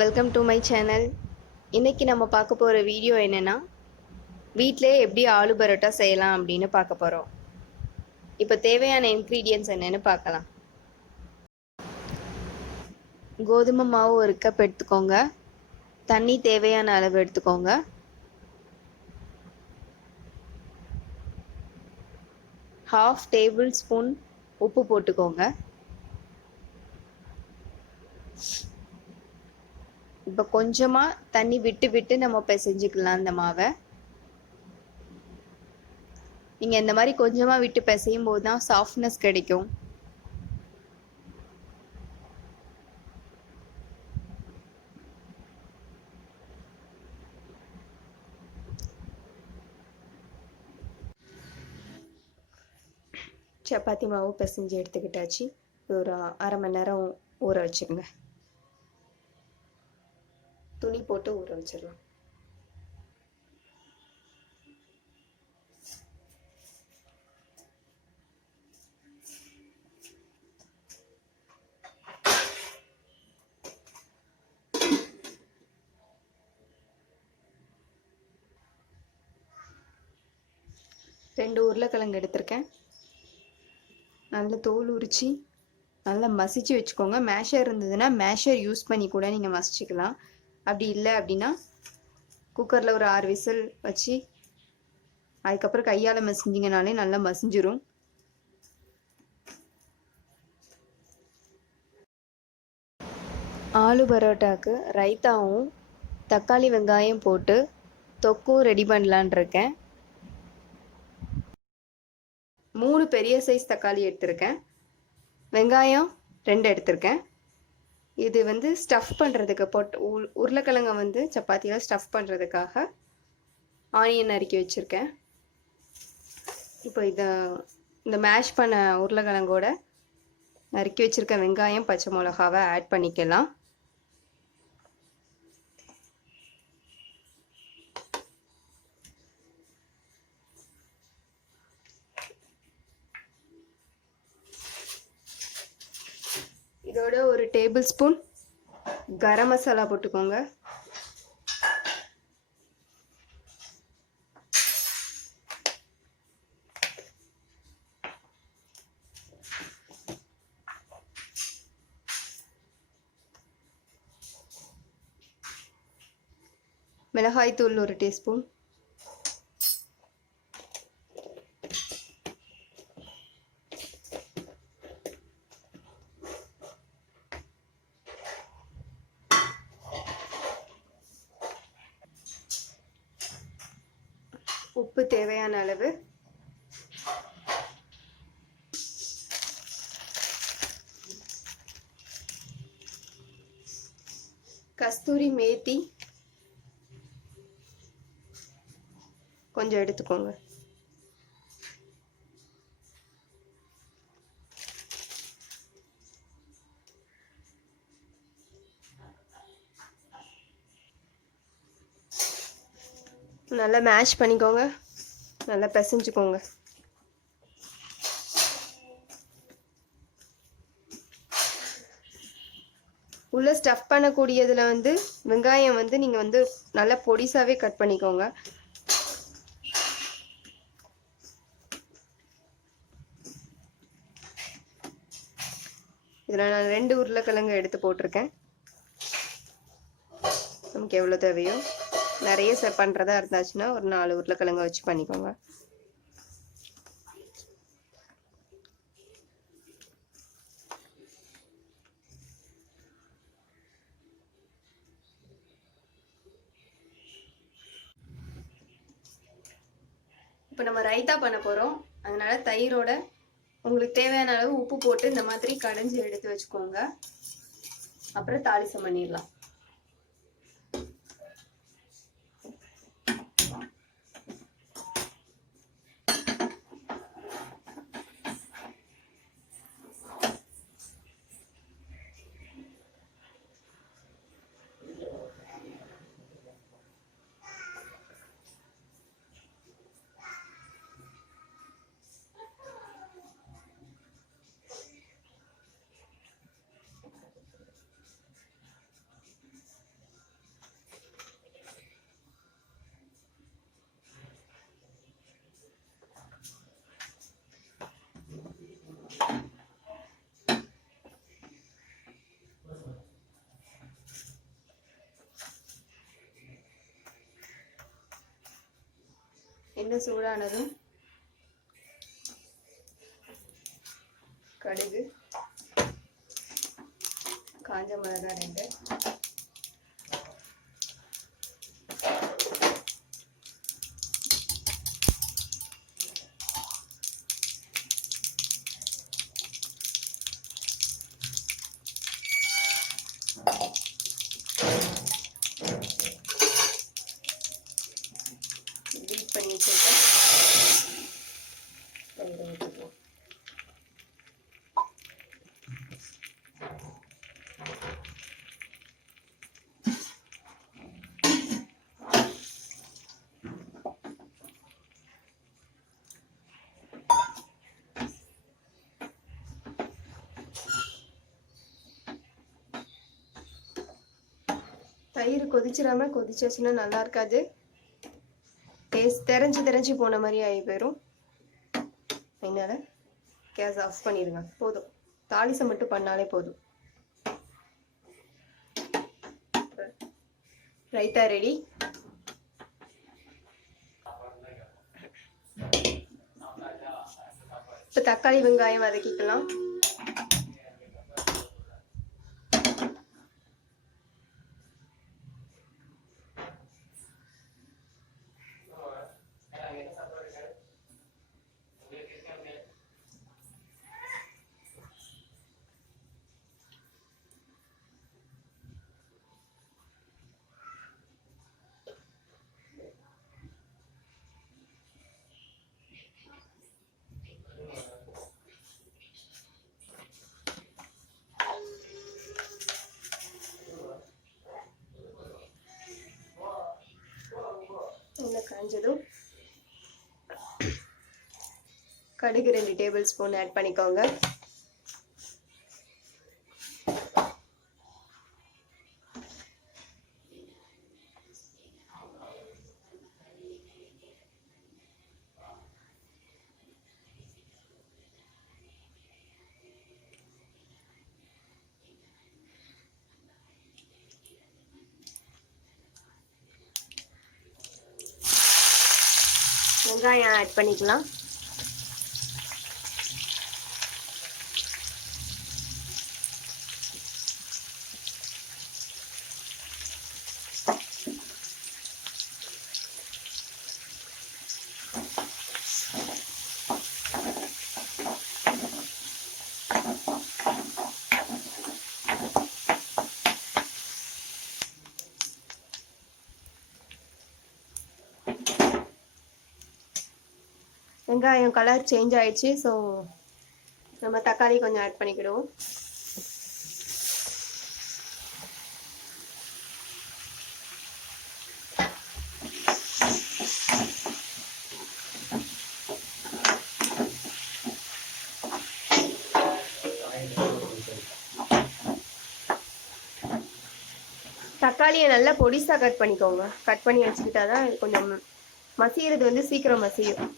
Welcome to my channel. இன்றைக்கி நம்ம பார்க்க போகிற வீடியோ என்னென்னா, வீட்டிலே எப்படி ஆலு பரோட்டா செய்யலாம் அப்படின்னு பார்க்க போகிறோம். இப்போ தேவையான இன்க்ரீடியன்ட்ஸ் என்னென்னு பார்க்கலாம். கோதுமை மாவு ஒரு கப் எடுத்துக்கோங்க. தண்ணி தேவையான அளவு எடுத்துக்கோங்க. ½ டேபிள் ஸ்பூன் உப்பு போட்டுக்கோங்க. இப்போ கொஞ்சமாக தண்ணி விட்டு விட்டு நம்ம பிசைஞ்சிக்கலாம் இந்த மாவை. நீங்கள் இந்த மாதிரி கொஞ்சமாக விட்டு பிசையும் போது தான் சாஃப்ட்னஸ் கிடைக்கும். சப்பாத்தி மாவு பிசைஞ்சு எடுத்துக்கிட்டாச்சு. ஒரு அரை மணி நேரம் ஊற வச்சுருங்க. துணி போட்டு ஊற வச்சிடலாம். ரெண்டு உருளைக்கிழங்கு எடுத்திருக்கேன். நல்ல தோல் உரித்து நல்லா மசிச்சு வச்சுக்கோங்க. மேஷர் இருந்ததுன்னா மேஷர் யூஸ் பண்ணி கூட நீங்கள் மசிச்சுக்கலாம். அப்படி இல்லை அப்படின்னா குக்கரில் ஒரு 6 விசில் வச்சு அதுக்கப்புறம் கையால் மசிஞ்சிங்கனாலே நல்லா மசிஞ்சிரும். ஆலு பரோட்டாவுக்கு ரைத்தாவும் தக்காளி வெங்காயம் போட்டு தொக்கும் ரெடி பண்ணலான் இருக்கேன். 3 பெரிய சைஸ் தக்காளி எடுத்திருக்கேன். வெங்காயம் 2 எடுத்திருக்கேன். இது வந்து ஸ்டஃப் பண்ணுறதுக்கு உருளைக்கிழங்கை சப்பாத்தியில் ஸ்டஃப் பண்ணுறதுக்காக ஆனியன் நறுக்கி வச்சுருக்கேன். இப்போ இந்த மேஷ் பண்ண உருளைக்கிழங்கோட நறுக்கி வச்சுருக்க வெங்காயம் பச்சை மிளகாவை ஆட் பண்ணிக்கலாம். இதோட ஒரு டேபிள் ஸ்பூன் கரம் மசாலா போட்டுக்கோங்க. மிளகாய் தூள் ஒரு டீஸ்பூன். உப்பு தேவையான அளவு. கஸ்தூரி மேத்தி கொஞ்சம் எடுத்துக்கோங்க. நல்லா மேஷ் பண்ணிக்கோங்க. நல்லா பிசைஞ்சுக்கோங்க. உள்ள ஸ்டஃப் பண்ணக்கூடியதுல வெங்காயம் நீங்க நல்லா பொடிசாவே கட் பண்ணிக்கோங்க. இதில் நான் 2 உருளைக்கிழங்கு எடுத்து போட்டிருக்கேன். நமக்கு எவ்வளோ தேவையோ, நிறைய பண்ணுறதா இருந்தாச்சுன்னா ஒரு 4 உருளைக்கிழங்கு வச்சு பண்ணிக்கோங்க. இப்போ நம்ம ரைத்தா பண்ண போகிறோம். அதனால தயிரோட உங்களுக்கு தேவையான அளவு உப்பு போட்டு இந்த மாதிரி கடைஞ்சி எடுத்து வச்சுக்கோங்க. அப்புறம் தாளிசம் பண்ணிடலாம். எண்ணெய் சூடானதும் கடுகு, காஞ்ச மிளகாய் 2, பீட் பண்ணி வச்சிருக்கேன். தயிரை ஊற்றிக்கலாம். தயிர் கொதிச்சிடாம கொதிச்சாச்சுன்னா நல்லா இருக்காது. டேஸ்ட் தெரிஞ்சு போன மாதிரி ஆகி போயிடும். அதனால கேஸ் ஆஃப் பண்ணிடுங்க. போதும், தாளிசை மட்டும் பண்ணாலே போதும். ரைத்தா ரெடி. இப்போ தக்காளி வெங்காயம் வதக்கிக்கலாம். காஞ்சதும் கடுகு 2 டேபிள் ஸ்பூன் ஆட் பண்ணிக்கோங்க. வெங்காயம் ஆட் பண்ணிக்கலாம். வெங்காயம் கலர் சேஞ்ச் ஆயிடுச்சு. ஸோ நம்ம தக்காளி கொஞ்சம் ஆட் பண்ணிக்கிடுவோம். தக்காளியை நல்லா பொடிசா கட் பண்ணிக்கோங்க. கட் பண்ணி வச்சுக்கிட்டாதான் கொஞ்சம் மசியறது வந்து சீக்கிரம் மசியும்.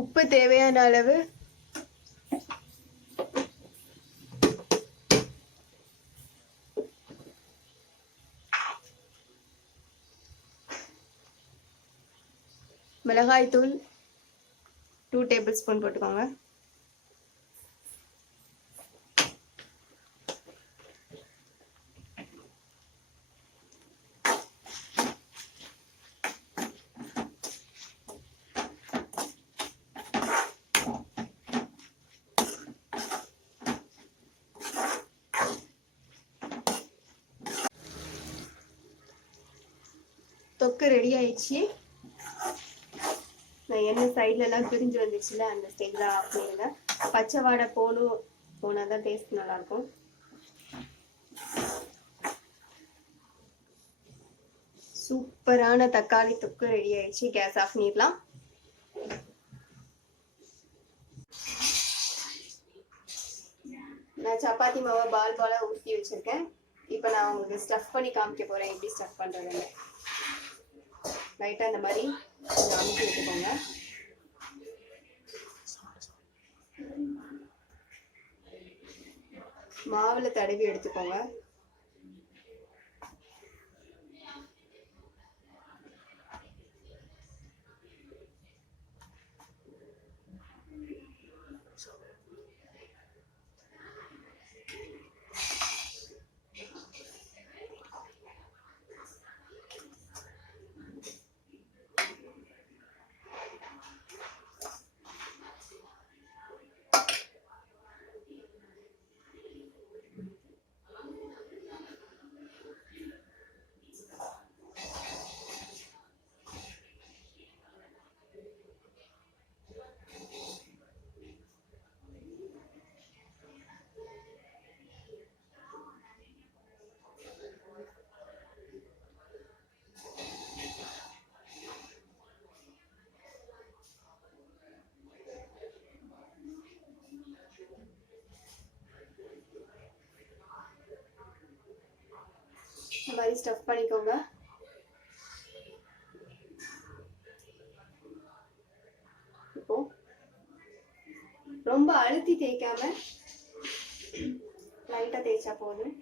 உப்பு தேவையான அளவு, மிளகாய் தூள் 2 டேபிள் ஸ்பூன் போட்டுக்கோங்க. தொக்கு ரெடி ஆயிடுச்சு. நான் எண்ணெய் சைட்ல எல்லாம் பிரிஞ்சு வந்துச்சுல, அந்த ஸ்டேஜ்ல ஆஃப் பண்ணிடுங்க. பச்சை வாடை போனாதான் டேஸ்ட் நல்லா இருக்கும். சூப்பரான தக்காளி தொக்கு ரெடி ஆயிடுச்சு. கேஸ் ஆஃப் பண்ணிடலாம். நான் சப்பாத்தி மாவை பாலா ஊற்றி வச்சிருக்கேன். இப்போ நான் உங்களுக்கு ஸ்டஃப் பண்ணி காமிக்க போறேன், எப்படி ஸ்டஃப் பண்றதுன்னு. லைட்டா இந்த மாதிரி கொஞ்சம் அமுக்கி விட்டுக்கோங்க. மாவில் தடவி எடுத்துக்கோங்க. இந்த மாதிரி ஸ்டஃப் பண்ணிக்கோங்க. இப்போ ரொம்ப அழுத்தி தேய்க்காம லைட்டா தேய்ச்சா போதும்.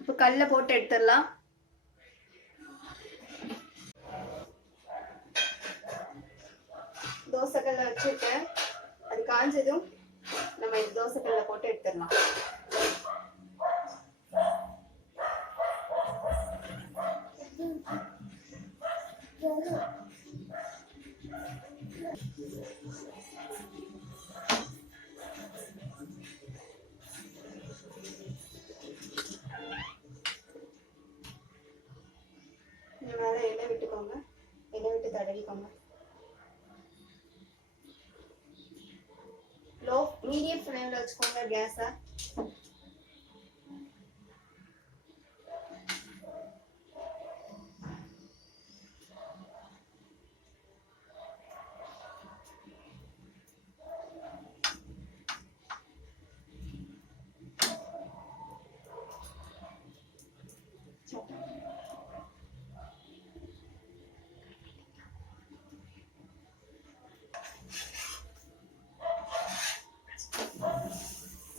இப்போ கல்ல போட்டு எடுத்துடலாம். தோசைக்கல்ல வச்சிருக்கேன். அது காஞ்சதும் நம்ம இந்த தோசைக்கல்ல போட்டு எடுத்துடலாம். மேலே எண்ணெய் விட்டுக்கோங்க. எண்ணெய் விட்டு தடவிக்கோங்க. மீடியம் ஃப்ளேம்ல வச்சுக்கோங்க கேஸை.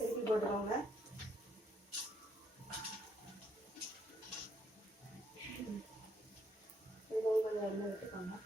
திருப்பி போட்டுக்கோங்க. கொஞ்சம் எண்ணெய் விட்டுக்கோங்க.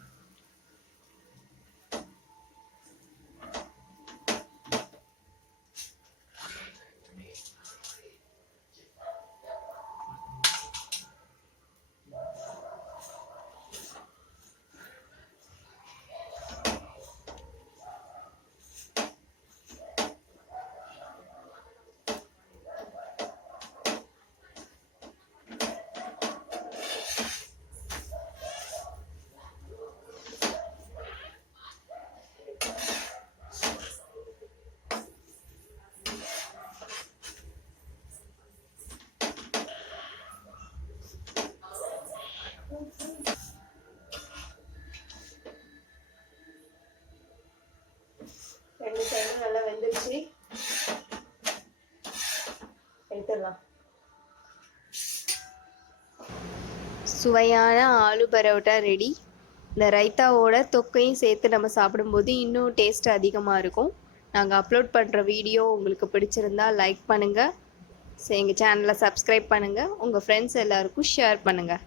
ரெண்டு சைடும் நல்லா வெந்துருச்சு. எடுத்துடலாம். சுவையான ஆலு பரோட்டா ரெடி. இந்த ரைத்தாவோட தொக்கையும் சேர்த்து நம்ம சாப்பிடும்போது இன்னும் டேஸ்ட் அதிகமாக இருக்கும். நாங்கள் அப்லோட் பண்ணுற வீடியோ உங்களுக்கு பிடிச்சிருந்தா லைக் பண்ணுங்கள், எங்கள் சேனலை சப்ஸ்கிரைப் பண்ணுங்கள், உங்கள் ஃப்ரெண்ட்ஸ் எல்லாருக்கும் ஷேர் பண்ணுங்கள்.